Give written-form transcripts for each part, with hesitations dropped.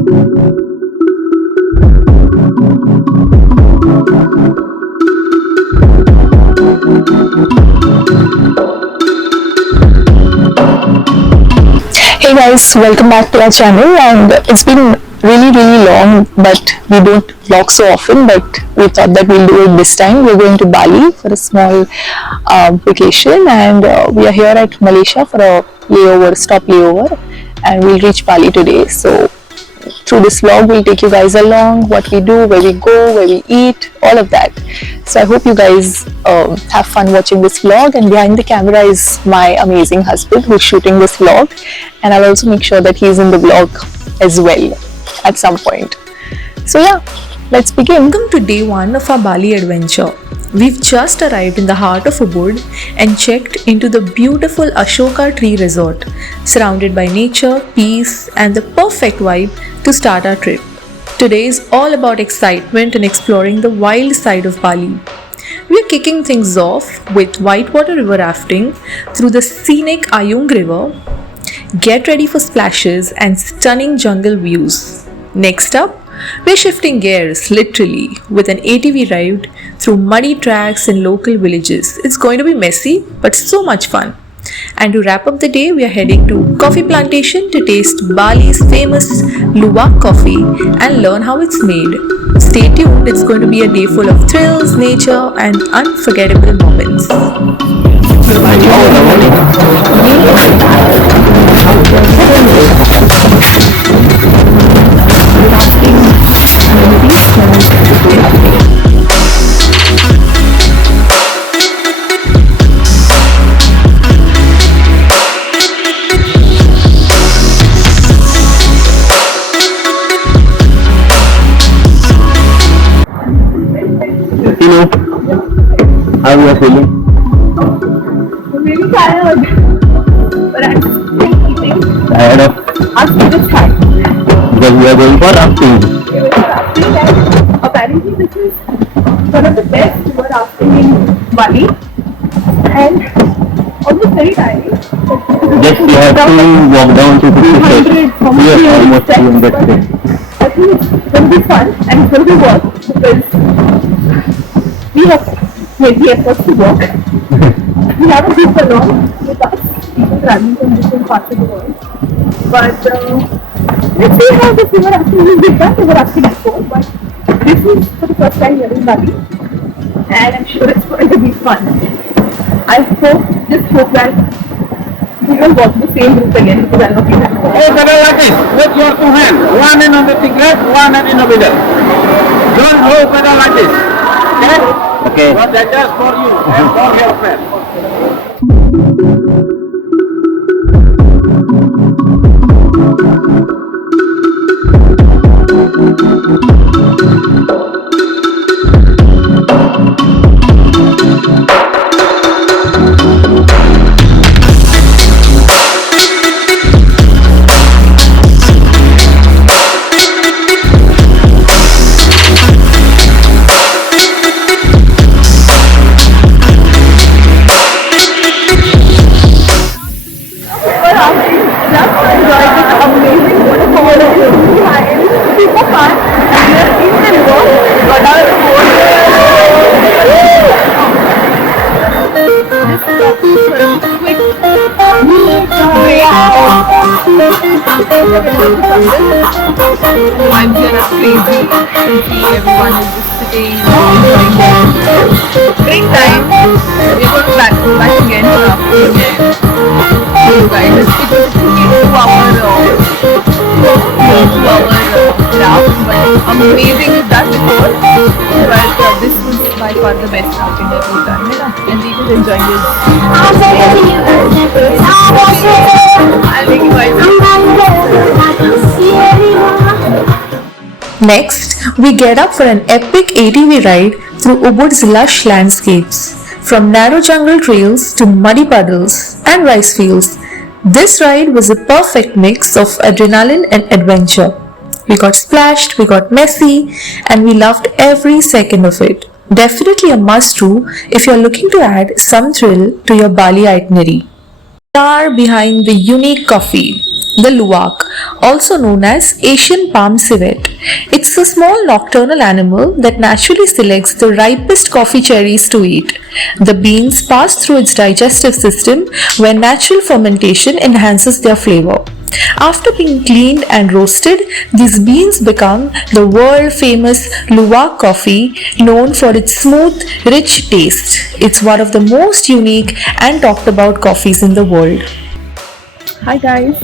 Hey guys, welcome back to our channel, and it's been really long, but we don't vlog so often, but we thought that we'll do it this time. We're going to Bali for a small vacation, and we are here at Malaysia for a stop layover, and we'll reach Bali today. So through this vlog, we'll take you guys along, what we do, where we go, where we eat, all of that. So I hope you guys have fun watching this vlog, and behind the camera is my amazing husband who's shooting this vlog, and I'll also make sure that he's in the vlog as well at some point. So yeah, let's begin. Welcome to day 1 of our Bali adventure. We've just arrived in the heart of Ubud and checked into the beautiful Ashoka Tree Resort, surrounded by nature, peace, and the perfect vibe to start our trip. Today is all about excitement and exploring the wild side of Bali. We are kicking things off with whitewater river rafting through the scenic Ayung River. Get ready for splashes and stunning jungle views. Next up, we're shifting gears, literally, with an ATV ride through muddy tracks in local villages. It's going to be messy, but so much fun. And to wrap up the day, we are heading to Coffee Plantation to taste Bali's famous Luwak coffee and learn how it's made. Stay tuned, it's going to be a day full of thrills, nature, and unforgettable moments. How you are feeling? I'm really tired, but I'm still eating. Tired of? I'm still tired. Because we are going for rafting. Apparently this is one of the best river rafting in Bali, and almost very tiring. Just you have to walk down to 300, yes, almost 300 steps. I think it's going to be fun and it's going to be work because we have made the efforts to walk. We have a group along with us, people traveling from different parts of the world. But let's see how this river rafting is. We've done river rafting before, but this is for the first time here in Bali, and I'm sure it's going to be fun. I just hope that we will walk the same route again because I'm not feeling that. Oh, better like this. Put your two hands. One hand on the cigarette, one hand in the middle. Don't hold better like this. Okay? Okay. But that's just for you and for your friend. I'm here at crazy. Everyone is just sitting, enjoying their great time. We're going to back again for afternoon again. So you guys, it's because it's only 2 hour draft, but amazing is that before. But this was by far the best outing that we've done, and we just enjoying this. I'll take you guys out. Next, we get up for an epic ATV ride through Ubud's lush landscapes. From narrow jungle trails to muddy puddles and rice fields, this ride was a perfect mix of adrenaline and adventure. We got splashed, we got messy, and we loved every second of it. Definitely a must-do if you're looking to add some thrill to your Bali itinerary. Star behind the unique coffee. the luwak, also known as Asian palm civet. It's a small nocturnal animal that naturally selects the ripest coffee cherries to eat. The beans pass through its digestive system where natural fermentation enhances their flavor. After being cleaned and roasted, these beans become the world famous luwak coffee, known for its smooth, rich taste. It's one of the most unique and talked about coffees in the world. Hi guys,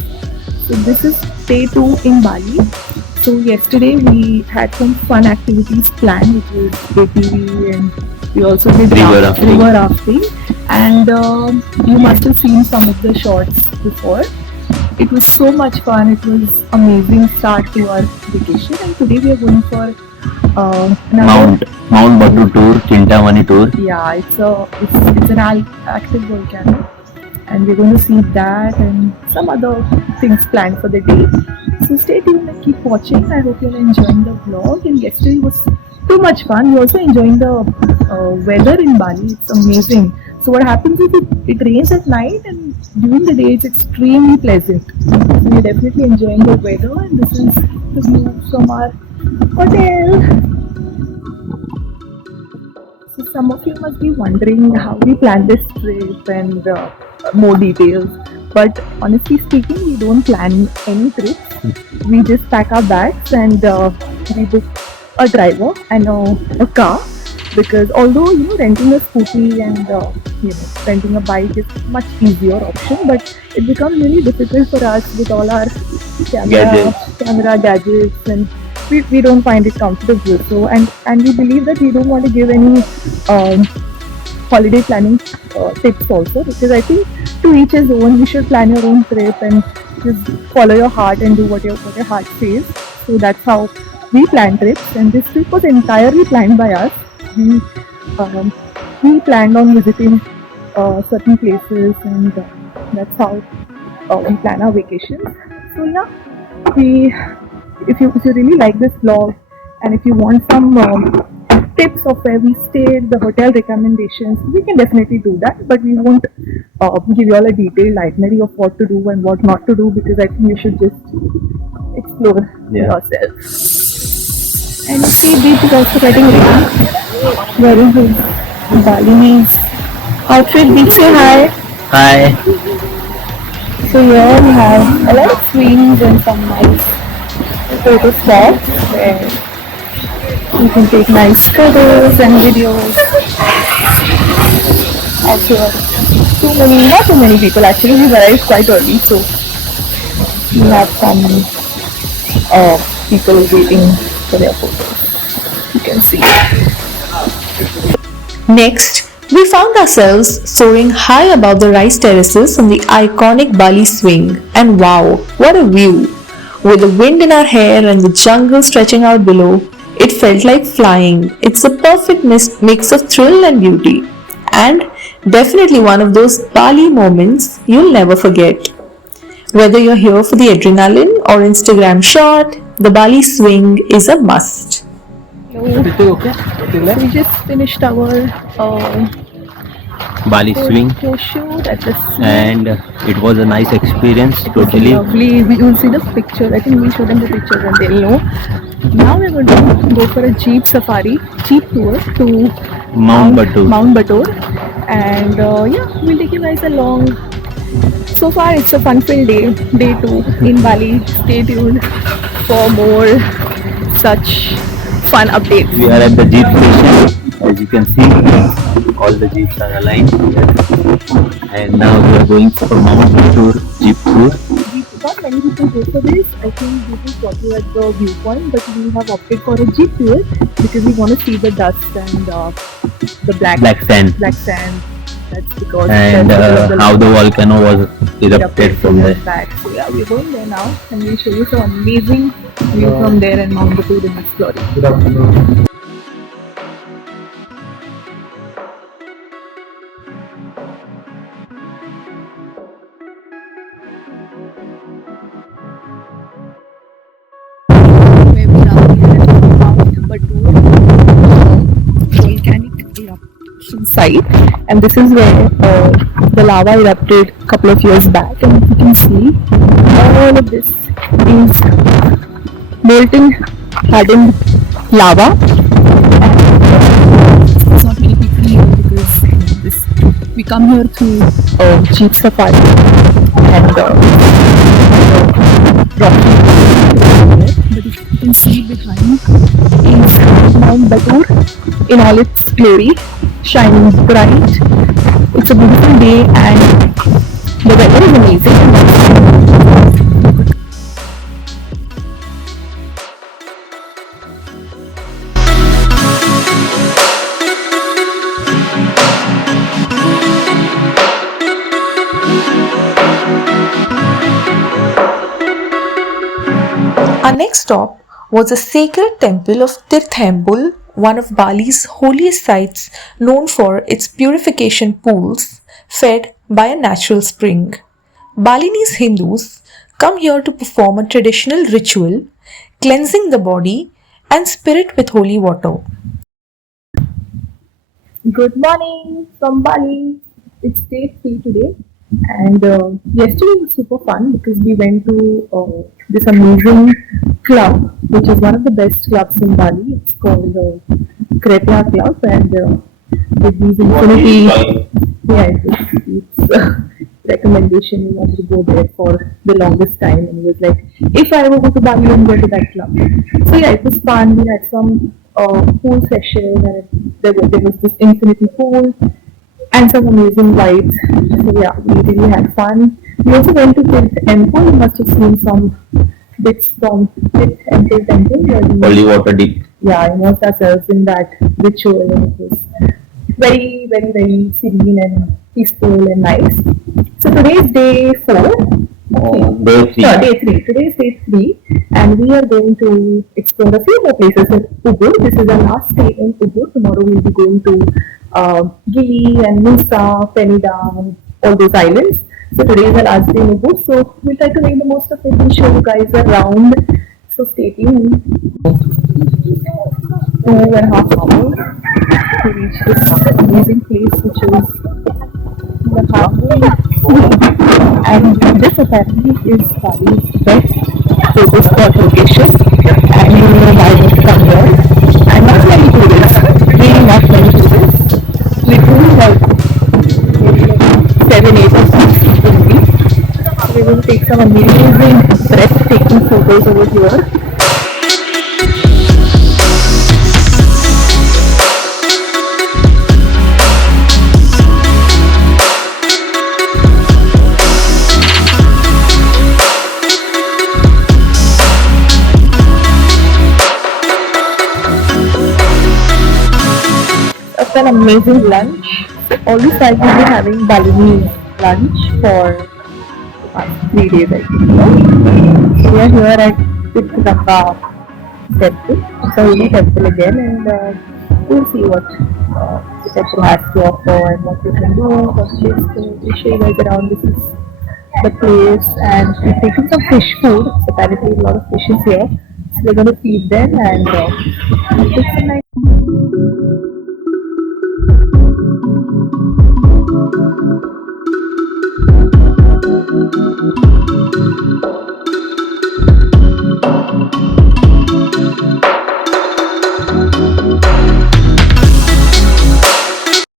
so this is day 2 in Bali. So yesterday we had some fun activities planned, which was ATV, and we also did river rafting. And you must have seen some of the shots before. It was so much fun. It was amazing start to our vacation, and today we are going for another Mount Batu tour, Chintamani tour. Yeah, it's an active volcano, and we're going to see that and some other things planned for the day. So stay tuned and keep watching. I hope you're enjoying the vlog. And yesterday was too much fun. We're also enjoying the weather in Bali. It's amazing. So what happens is it rains at night, and during the day it's extremely pleasant. So we're definitely enjoying the weather, and this is the view from our hotel. So some of you must be wondering how we plan this trip and more details. But honestly speaking, we don't plan any trips. We just pack our bags and we book a driver and a car. Because although renting a scooty and renting a bike is much easier option, but it becomes really difficult for us with all our camera gadgets, and we don't find it comfortable. So and we believe that we don't want to give any holiday planning tips also, because I think to each his own. You should plan your own trip and just follow your heart and do what your heart says. So that's how we plan trips, and this trip was entirely planned by us. We planned on visiting certain places, and that's how we plan our vacations. So yeah, if you really like this vlog, and if you want some tips of where we stayed, the hotel recommendations, we can definitely do that. But we won't give you all a detailed itinerary of what to do and what not to do, because I think you should just explore yourself. And see, Deep is also getting ready. Wearing his Balinese outfit. Deep, say hi. Hi. So here we have a lot of swings and some nice photo spots where you can take nice photos and videos. Also, not too many people actually. We arrived quite early, so we have some people waiting for their photos. You can see. Next, we found ourselves soaring high above the rice terraces on the iconic Bali swing, and wow, what a view! With the wind in our hair and the jungle stretching out below, it felt like flying. It's a perfect mix of thrill and beauty, and definitely one of those Bali moments you'll never forget. Whether you're here for the adrenaline or Instagram shot, the Bali swing is a must. We just finished our Bali swing, shoot at the sea. and it was a nice experience. Totally. Lovely. You'll see the picture. I think we show them the pictures and they'll know. Now we're going to go for a jeep tour to Mount Batur, and yeah, we'll take you guys along. So far, it's a fun-filled day 2 in Bali. Stay tuned for more such fun updates. We are at the jeep station. As you can see, all the jeeps are aligned here. And now we are going for Mount Batur jeep tour. Not many people go for this. I think this is what you at the viewpoint, but we have opted for a jeep tour because we want to see the dust and the black sand. That's because And how the volcano was erupted from there. Back. So yeah, we're going there now, and we'll show you some amazing view from there and Mount Batur in exploring. Where we are here at Mount Batur volcanic eruption site, and this is where the lava erupted a couple of years back, and you can see all of this is molten hardened lava. It's not many people here because this we come here through jeep safari and rocky. But if you can see behind is Mount Batur in all its glory, shining bright. It's a beautiful day and the weather is amazing. Our next stop was the sacred temple of Tirthambul, one of Bali's holiest sites known for its purification pools fed by a natural spring. Balinese Hindus come here to perform a traditional ritual, cleansing the body and spirit with holy water. Good morning from Bali. It's day 3 today, and yesterday was super fun because we went to this amazing club, which is one of the best clubs in Bali. It's called Kreta Club, and with these infinity, yeah, it's recommendation. We wanted to go there for the longest time, and it was like, if I ever go to Bali, I'm going to that club. So yeah, it was fun. We had some pool session, and there was this infinity pool and some amazing vibes. So yeah, we really had fun. We also went to Tirth Temple. You must have seen some bits from Tirth Temple where we, Holy water dip. yeah, immersed ourselves in that ritual, and it was very, very, very serene and peaceful and nice. So today is day 4. Day 3. No, day 3. Today is day 3, and we are going to explore a few more places in Ubud. This is our last day in Ubud. Tomorrow we'll be going to Gili and Nusa, Penida, and all those islands. So today is our last day in Ubud. So we'll try to make the most of it and show you guys around. So stay tuned. 2.5 hours to reach this amazing place, which is the halfway. And this apparently is Bali's best photo spot location, and you know why we come here. And not many tourists, really not many tourists. Literally like maybe like 7, 8 of us only. So we will take some amazing, breathtaking photos over here. After an amazing lunch, all these guys will be having Balinese lunch for the past 3 days, I think. So we are here at Tirthaganga temple, it's a holy temple again, and we'll see what the temple has to offer and what we can do. We'll show you guys around. This is the place, and we're taking some fish food. Apparently a lot of fish is here. We're going to feed them and take some nice